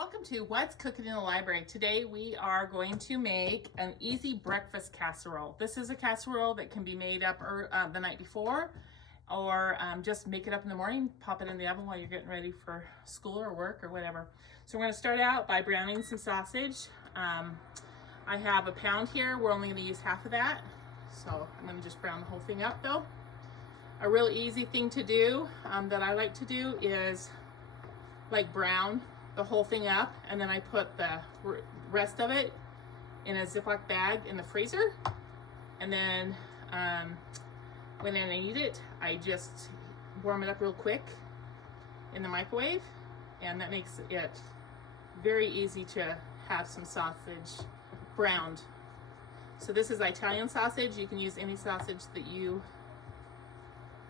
Welcome to What's Cooking in the Library. Today we are going to make an easy breakfast casserole. This is a casserole that can be made up the night before, or just make it up in the morning, pop it in the oven while you're getting ready for school or work or whatever. So we're going to start out by browning some sausage. I have a pound here. We're only going to use half of that. So I'm going to just brown the whole thing up though. A really easy thing to do that I like to do is brown the whole thing up, and then I put the rest of it in a Ziploc bag in the freezer, and then when I need it, I just warm it up real quick in the microwave, and that makes it very easy to have some sausage browned. So this is Italian sausage. You can use any sausage that you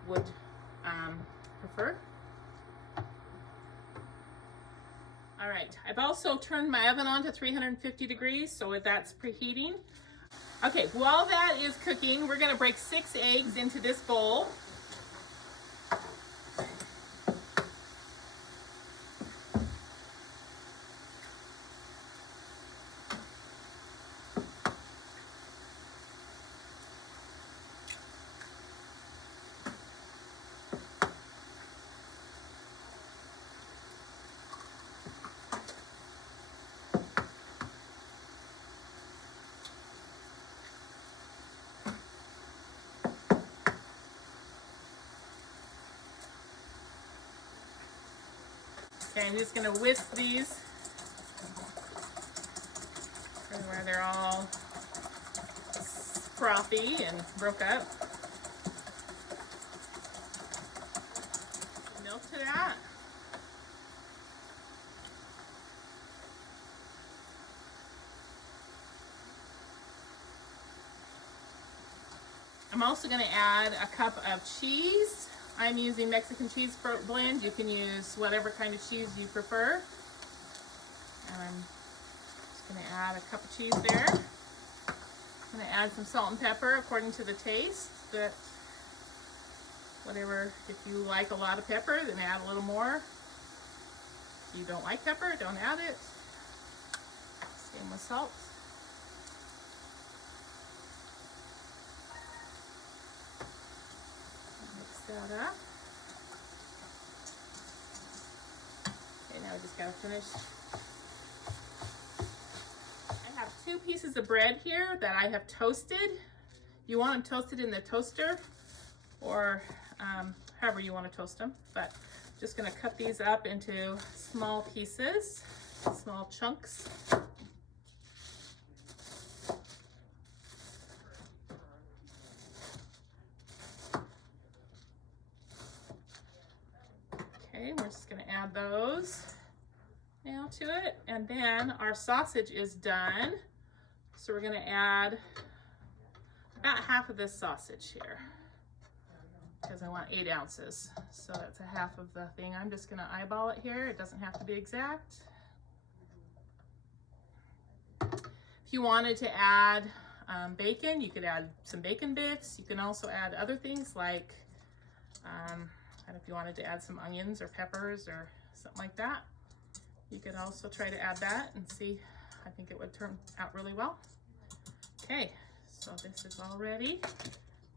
would prefer. All right, I've also turned my oven on to 350 degrees, so that's preheating. Okay, while that is cooking, we're gonna break 6 eggs into this bowl. Okay, I'm just gonna whisk these where they're all frothy and broke up. Milk to that. I'm also gonna add a cup of cheese. I'm using Mexican cheese blend. You can use whatever kind of cheese you prefer. I'm just going to add a cup of cheese there. I'm going to add some salt and pepper according to the taste. But whatever, if you like a lot of pepper, then add a little more. If you don't like pepper, don't add it. Same with salt. That up. Okay, now I just gotta finish. I have 2 pieces of bread here that I have toasted. You want them toasted in the toaster, or however you want to toast them, but just gonna cut these up into small pieces, small chunks. Okay, we're just going to add those now to it, and then our sausage is done. So we're going to add about half of this sausage here because I want 8 ounces. So that's a half of the thing. I'm just going to eyeball it here. It doesn't have to be exact. If you wanted to add bacon, you could add some bacon bits. You can also add other things like and if you wanted to add some onions or peppers or something like that, you could also try to add that and see. I think it would turn out really well. Okay, so this is all ready.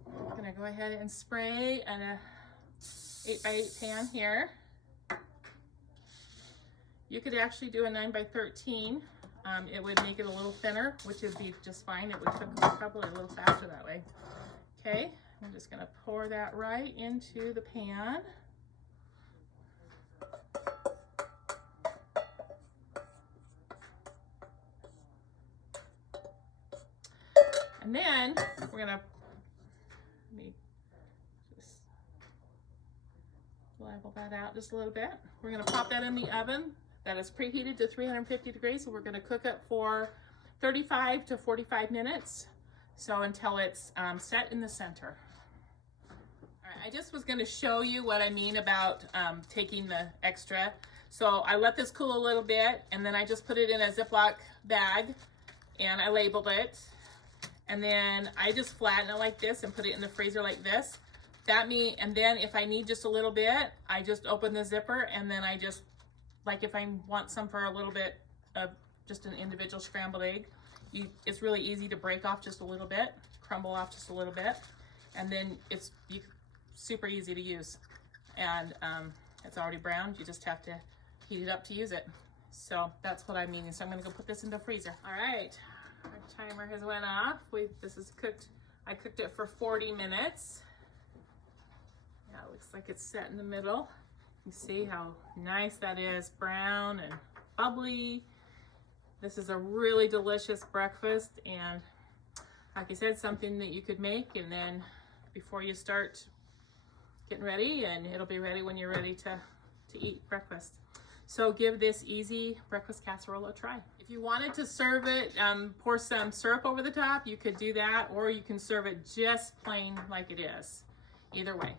I'm gonna go ahead and spray in a 8x8 pan here. You could actually do a 9x13. It would make it a little thinner, which would be just fine. It would cook probably a little faster that way. Okay. I'm just going to pour that right into the pan. And then we're going to, let me just level that out just a little bit. We're going to pop that in the oven that is preheated to 350 degrees. So we're going to cook it for 35 to 45 minutes. So until it's set in the center. I just was going to show you what I mean about taking the extra. So I let this cool a little bit, and then I just put it in a Ziploc bag, and I labeled it. And then I just flatten it like this and put it in the freezer like this. And then if I need just a little bit, I just open the zipper, and then I just like if I want some for a little bit of just an individual scrambled egg, it's really easy to break off just a little bit, crumble off just a little bit, and then it's super easy to use. And it's already browned. You just have to heat it up to use it. So that's what I mean. So I'm gonna go put this in the freezer. All right, our timer has went off. This is cooked. I cooked it for 40 minutes. Yeah, it looks like it's set in the middle. You see how nice that is, brown and bubbly. This is a really delicious breakfast, and like I said, something that you could make, and then before you start getting ready, and it'll be ready when you're ready to eat breakfast. So give this easy breakfast casserole a try. If you wanted to serve it, pour some syrup over the top, you could do that, or you can serve it just plain like it is. Either way.